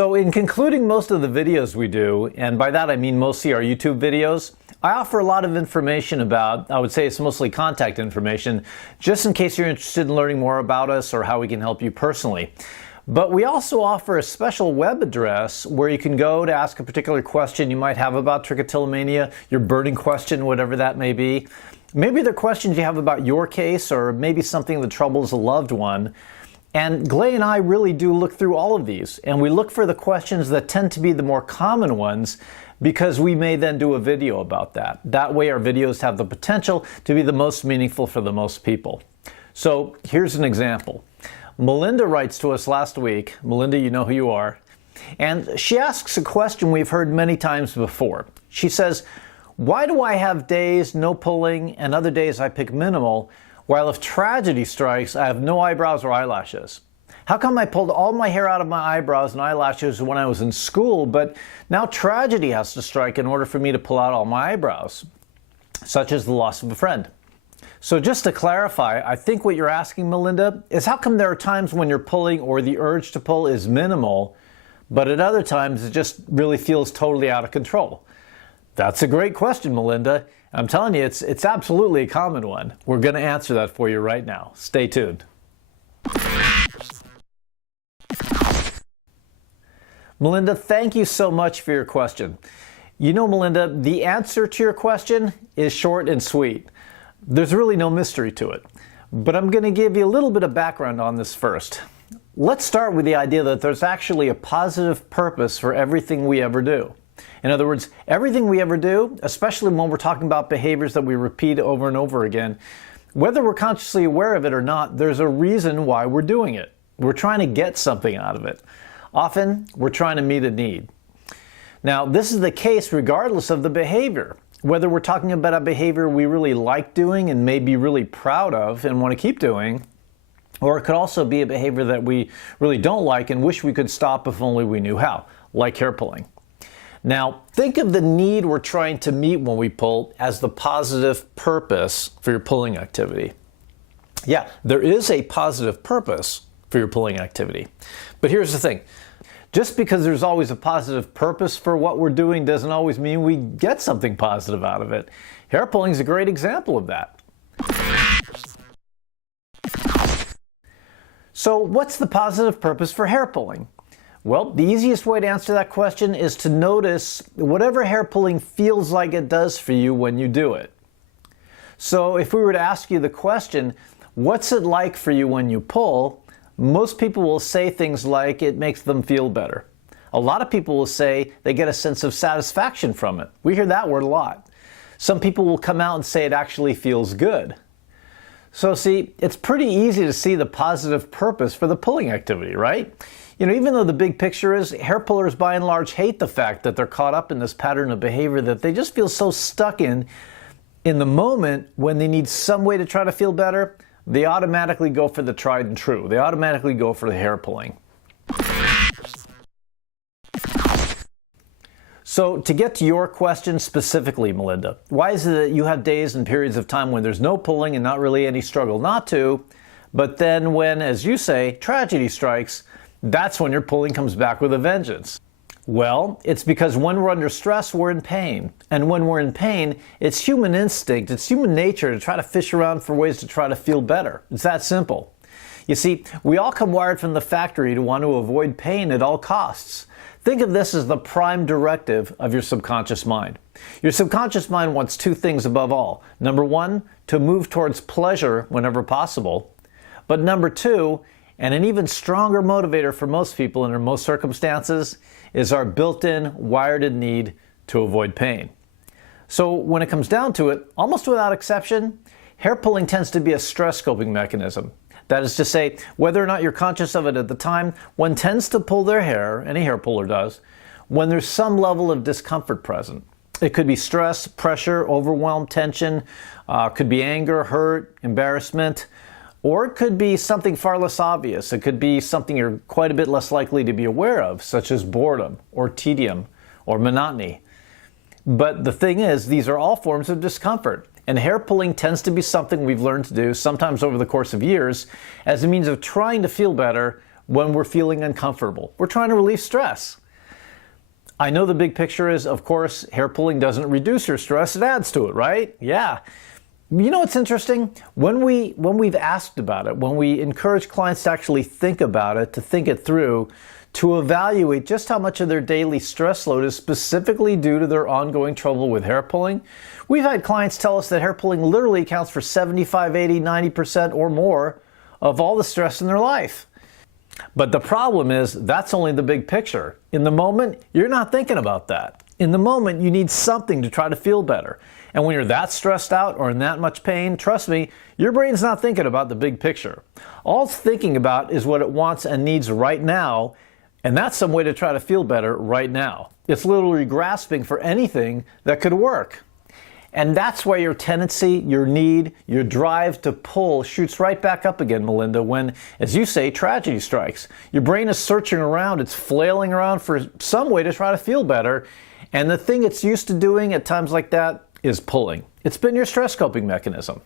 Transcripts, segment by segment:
So in concluding most of the videos we do, and by that I mean mostly our YouTube videos, I offer a lot of information about, I would say it's mostly contact information, just in case you're interested in learning more about us or how we can help you personally. But we also offer a special web address where you can go to ask a particular question you might have about trichotillomania, your burning question, whatever that may be. Maybe they're questions you have about your case, or maybe something that troubles a loved one. And Glay and I really do look through all of these, and we look for the questions that tend to be the more common ones, because we may then do a video about that. That way our videos have the potential to be the most meaningful for the most people. So here's an example. Melinda writes to us last week. Melinda, you know who you are. And she asks a question we've heard many times before. She says, why do I have days no pulling and other days I pick minimal, while if tragedy strikes, I have no eyebrows or eyelashes? How come I pulled all my hair out of my eyebrows and eyelashes when I was in school, but now tragedy has to strike in order for me to pull out all my eyebrows, such as the loss of a friend? So just to clarify, I think what you're asking, Melinda, is how come there are times when you're pulling or the urge to pull is minimal, but at other times it just really feels totally out of control? That's a great question, Melinda. I'm telling you, it's absolutely a common one. We're going to answer that for you right now. Stay tuned. Melinda, thank you so much for your question. You know, Melinda, the answer to your question is short and sweet. There's really no mystery to it. But I'm going to give you a little bit of background on this first. Let's start with the idea that there's actually a positive purpose for everything we ever do. In other words, everything we ever do, especially when we're talking about behaviors that we repeat over and over again, whether we're consciously aware of it or not, there's a reason why we're doing it. We're trying to get something out of it. Often, we're trying to meet a need. Now, this is the case regardless of the behavior. Whether we're talking about a behavior we really like doing and may be really proud of and want to keep doing, or it could also be a behavior that we really don't like and wish we could stop if only we knew how, like hair pulling. Now, think of the need we're trying to meet when we pull as the positive purpose for your pulling activity. Yeah, there is a positive purpose for your pulling activity. But here's the thing. Just because there's always a positive purpose for what we're doing doesn't always mean we get something positive out of it. Hair pulling is a great example of that. So what's the positive purpose for hair pulling? Well, the easiest way to answer that question is to notice whatever hair pulling feels like it does for you when you do it. So if we were to ask you the question, what's it like for you when you pull? Most people will say things like it makes them feel better. A lot of people will say they get a sense of satisfaction from it. We hear that word a lot. Some people will come out and say it actually feels good. So see, it's pretty easy to see the positive purpose for the pulling activity, right? You know, even though the big picture is hair pullers by and large hate the fact that they're caught up in this pattern of behavior that they just feel so stuck in the moment when they need some way to try to feel better, they automatically go for the tried and true. They automatically go for the hair pulling. So to get to your question specifically, Melinda, why is it that you have days and periods of time when there's no pulling and not really any struggle not to, but then when, as you say, tragedy strikes, that's when your pulling comes back with a vengeance? Well, it's because when we're under stress, we're in pain. And when we're in pain, it's human instinct, it's human nature to try to fish around for ways to try to feel better. It's that simple. You see, we all come wired from the factory to want to avoid pain at all costs. Think of this as the prime directive of your subconscious mind. Your subconscious mind wants two things above all. Number one, to move towards pleasure whenever possible. But number two, and an even stronger motivator for most people under most circumstances, is our built-in, wired-in need to avoid pain. So when it comes down to it, almost without exception, hair pulling tends to be a stress coping mechanism. That is to say, whether or not you're conscious of it at the time, one tends to pull their hair, any hair puller does, when there's some level of discomfort present. It could be stress, pressure, overwhelm, tension, could be anger, hurt, embarrassment, or it could be something far less obvious. It could be something you're quite a bit less likely to be aware of, such as boredom, or tedium, or monotony. But the thing is, these are all forms of discomfort, and hair pulling tends to be something we've learned to do, sometimes over the course of years, as a means of trying to feel better when we're feeling uncomfortable. We're trying to relieve stress. I know the big picture is, of course, hair pulling doesn't reduce your stress, it adds to it, right? Yeah. You know what's interesting? When we've asked about it, when we encourage clients to actually think about it, to think it through, to evaluate just how much of their daily stress load is specifically due to their ongoing trouble with hair pulling, we've had clients tell us that hair pulling literally accounts for 75, 80, 90% or more of all the stress in their life. But the problem is, that's only the big picture. In the moment, you're not thinking about that. In the moment, you need something to try to feel better. And when you're that stressed out or in that much pain, trust me, your brain's not thinking about the big picture. All it's thinking about is what it wants and needs right now, and that's some way to try to feel better right now. It's literally grasping for anything that could work. And that's why your tendency, your need, your drive to pull shoots right back up again, Melinda, when, as you say, tragedy strikes. Your brain is searching around, it's flailing around for some way to try to feel better, and the thing it's used to doing at times like that is pulling. It's been your stress coping mechanism.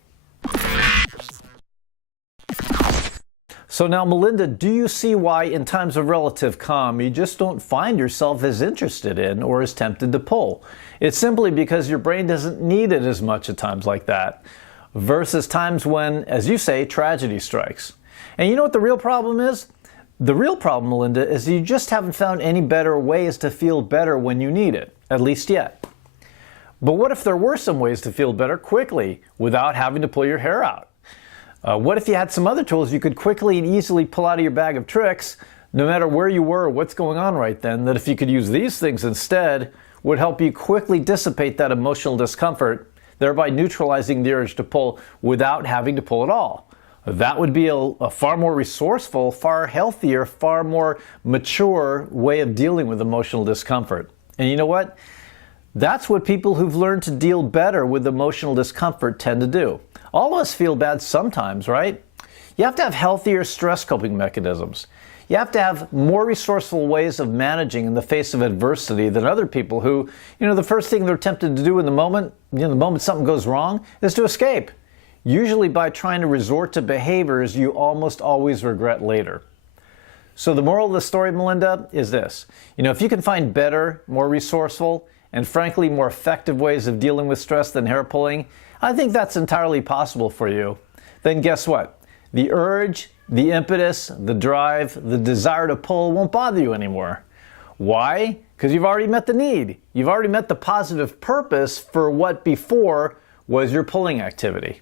So now, Melinda, do you see why in times of relative calm you just don't find yourself as interested in or as tempted to pull? It's simply because your brain doesn't need it as much at times like that, versus times when, as you say, tragedy strikes. And you know what the real problem is? The real problem, Melinda, is you just haven't found any better ways to feel better when you need it, at least yet. But what if there were some ways to feel better quickly without having to pull your hair out? What if you had some other tools you could quickly and easily pull out of your bag of tricks, no matter where you were or what's going on right then, that if you could use these things instead, would help you quickly dissipate that emotional discomfort, thereby neutralizing the urge to pull without having to pull at all? That would be a far more resourceful, far healthier, far more mature way of dealing with emotional discomfort. And you know what? That's what people who've learned to deal better with emotional discomfort tend to do. All of us feel bad sometimes, right? You have to have healthier stress coping mechanisms. You have to have more resourceful ways of managing in the face of adversity than other people who, the first thing they're tempted to do in the moment, the moment something goes wrong, is to escape. Usually by trying to resort to behaviors you almost always regret later. So the moral of the story, Melinda, is this. If you can find better, more resourceful, and frankly more effective ways of dealing with stress than hair pulling, I think that's entirely possible for you. Then guess what? The urge, the impetus, the drive, the desire to pull won't bother you anymore. Why? Because you've already met the need. You've already met the positive purpose for what before was your pulling activity.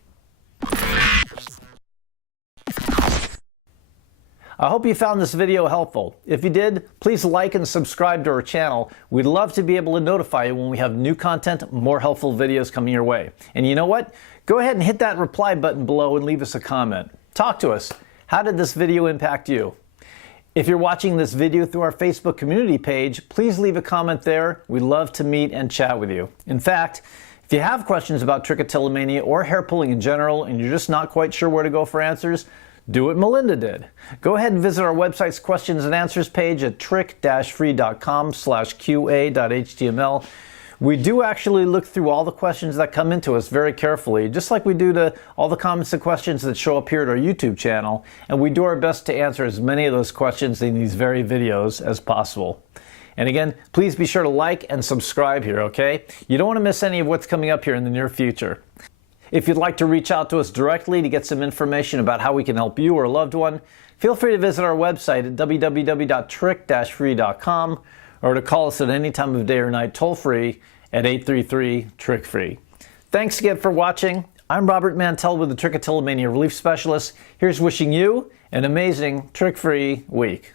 I hope you found this video helpful. If you did, please like and subscribe to our channel. We'd love to be able to notify you when we have new content, more helpful videos coming your way. And you know what? Go ahead and hit that reply button below and leave us a comment. Talk to us. How did this video impact you? If you're watching this video through our Facebook community page, please leave a comment there. We'd love to meet and chat with you. In fact, if you have questions about trichotillomania or hair pulling in general and you're just not quite sure where to go for answers, do what Melinda did. Go ahead and visit our website's questions and answers page at trick-free.com/qa.html. We do actually look through all the questions that come into us very carefully, just like we do to all the comments and questions that show up here at our YouTube channel, and we do our best to answer as many of those questions in these very videos as possible. And again, please be sure to like and subscribe here, okay? You don't want to miss any of what's coming up here in the near future. If you'd like to reach out to us directly to get some information about how we can help you or a loved one, feel free to visit our website at www.trick-free.com or to call us at any time of day or night toll-free at 833-TRICH-FREE. Thanks again for watching. I'm Robert Mantell with the Trichotillomania Relief Specialists. Here's wishing you an amazing trick-free week.